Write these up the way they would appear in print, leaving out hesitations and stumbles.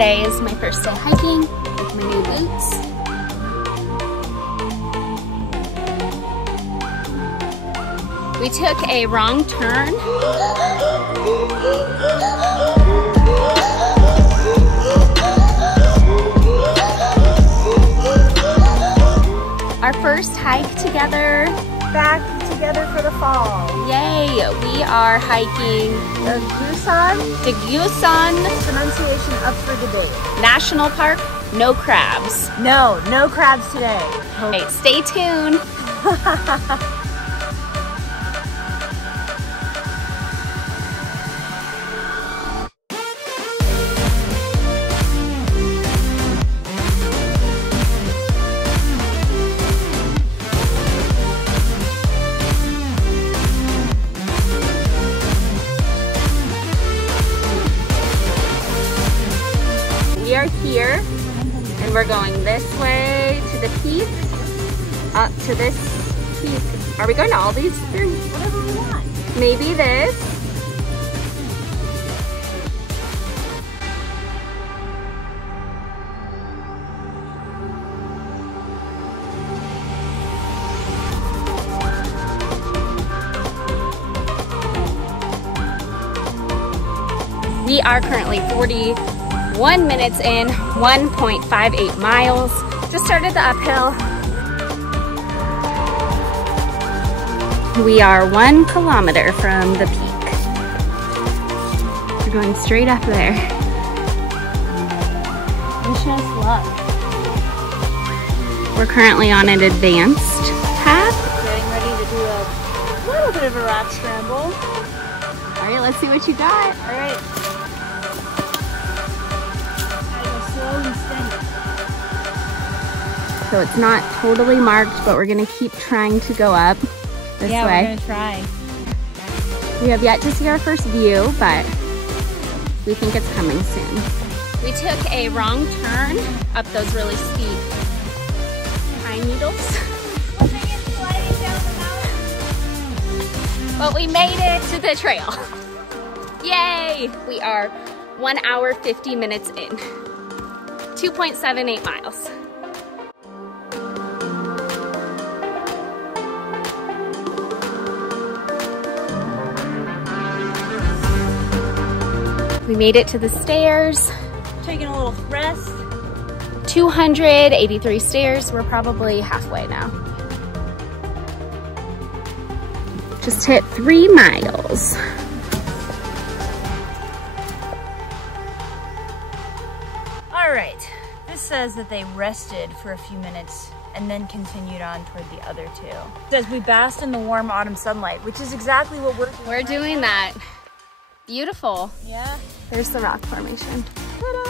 Today is my first day hiking with my new boots. We took a wrong turn. Our first hike together. Back together for the fall. Yay! We are hiking Deogyusan Pronunciation up for debate. National Park. No crabs. No crabs today. Okay, stay tuned. We are here and we're going this way to the peak, up to this peak. Are we going to all these three? Whatever we want. Maybe this. We are currently 41 minutes in, 1.58 miles. Just started the uphill. We are 1 kilometer from the peak. We're going straight up there. Wish us luck. We're currently on an advanced path. Getting ready to do a little bit of a rock scramble. All right, let's see what you got. All right. So it's not totally marked, but we're gonna keep trying to go up this way. Yeah, we're gonna try. We have yet to see our first view, but we think it's coming soon. We took a wrong turn up those really steep pine needles. But we made it to the trail. Yay! We are 1 hour, 50 minutes in. 2.78 miles. We made it to the stairs. Taking a little rest. 283 stairs. We're probably halfway now. Just hit 3 miles. All right. This says that they rested for a few minutes and then continued on toward the other two. It says we basked in the warm autumn sunlight, which is exactly what we're doing that. Beautiful. Yeah. There's the rock formation. Ta-da!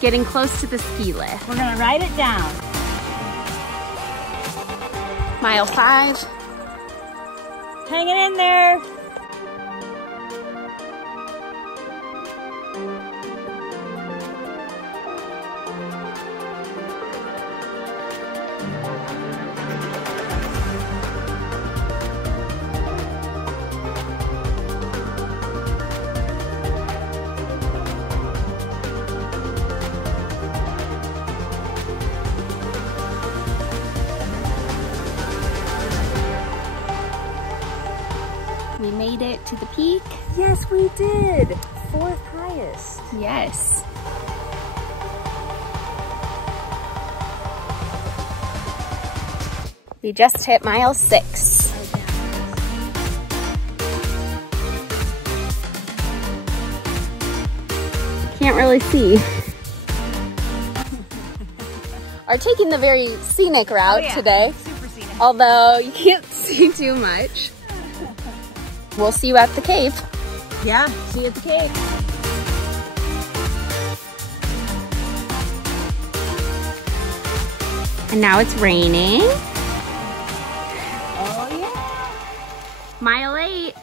Getting close to the ski lift. We're gonna write it down. Mile 5. Hanging in there. We made it to the peak. Yes, we did. 4th highest. Yes. We just hit mile 6. Can't really see. Are taking the very scenic route today. Super scenic. Although you can't see too much. We'll see you at the cave. Yeah, see you at the cave. And now it's raining. Oh Mile 8.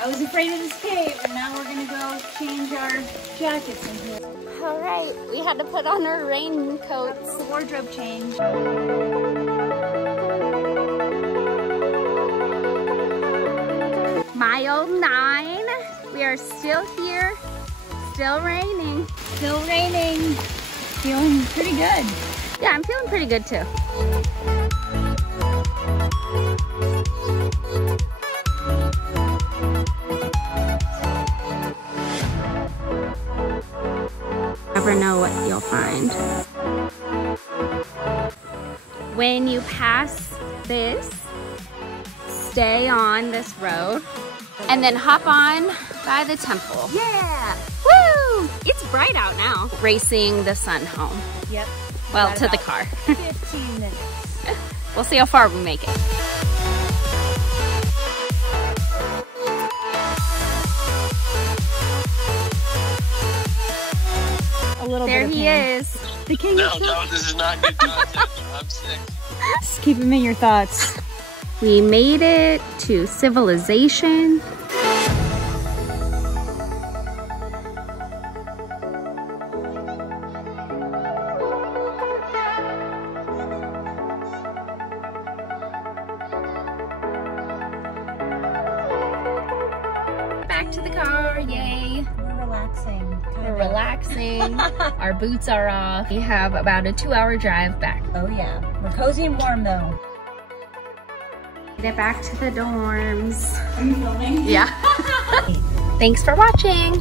I was afraid of this cave, and now we're gonna go change our jackets in here. All right, we had to put on our raincoats. That's the wardrobe change. Mile 9. We are still here. Still raining. Still raining. Feeling pretty good. Yeah, I'm feeling pretty good too. Never know what you'll find. When you pass this, stay on this road and then hop on by the temple. Yeah! Woo! It's bright out now. Racing the sun home. Yep. Well, to the car. 15 minutes. We'll see how far we make it. A little there bit of he pain. is. The king No, this is not good content. I'm sick. Just keep him in your thoughts. We made it to civilization. Back to the car, yay. We're relaxing. We're relaxing. Our boots are off. We have about a 2-hour drive back. Oh yeah. We're cozy and warm though. Get back to the dorms. Are you filming? Yeah. Thanks for watching.